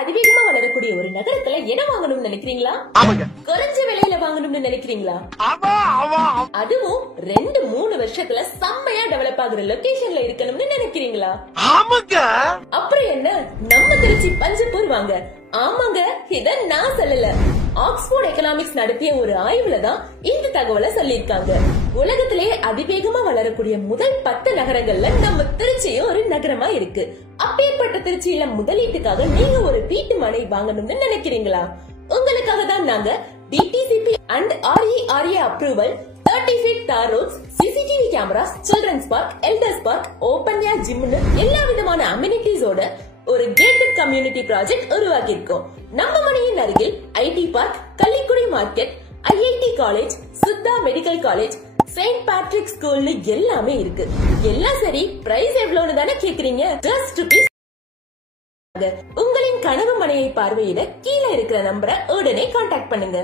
அதிவேகமா வளரக்கூடிய ஒரு நகரத்துல இடம் வாங்கணும்னு நினைக்கிறீங்களா? குறைஞ்ச விலையில வாங்கணும்னு நினைக்கிறீங்களா? அதுவும் 2-3 வருஷத்துல செம்மையா டெவலப் ஆகுற லொகேஷன்ல இருக்கணும்னு நினைக்கிறீங்களா? அப்புறம் என்ன, நம்ம திருச்சி பஞ்சப்பூர் வாங்க. ஆமாங்க, இத நான் சொல்லல, ஆக்ஸ்போர்ட் எக்கனாமிக்ஸ் நடத்திய ஒரு ஆய்வுல தான் இந்த தகவலை சொல்லிருக்காங்க. உலகத்திலே அதிவேகமா வளரக்கூடிய முதல் 10 நகரங்கள்ல நம்ம திருச்சியும் ஒரு நகரமா இருக்கு. அப்பேற்பட்ட திருச்சியில முதலீட்டுக்காக நீங்க ஒரு வீட்டு மனை வாங்கணும்னு நினைக்கிறீங்களா? உங்களுக்காக தான் நாங்க DTCP and RERA approval, 30 feet tar roads, CCTV cameras, children's park, elders park, open air ஜிம்னு எல்லா விதமான அம்யூனிட்டிஸோட ஒரு கேட்டட் கம்யூனிட்டி ப்ராஜெக்ட் உருவாக்கி இருக்கோம். நம்ம மனையின் அருகில் IT park, Kallikudi market, IIT college, Siddha medical college, Saint Patrick ஸ்கூல்னு எல்லாமே இருக்கு. எல்லாம் சரி, பிரைஸ் எவ்வளவுன்னு தானே கேக்குறீங்க? just rupees. உங்களின் கனவு மனையை பார்வையிட கீழே இருக்கிற நம்பரை உடனே கான்டாக்ட் பண்ணுங்க.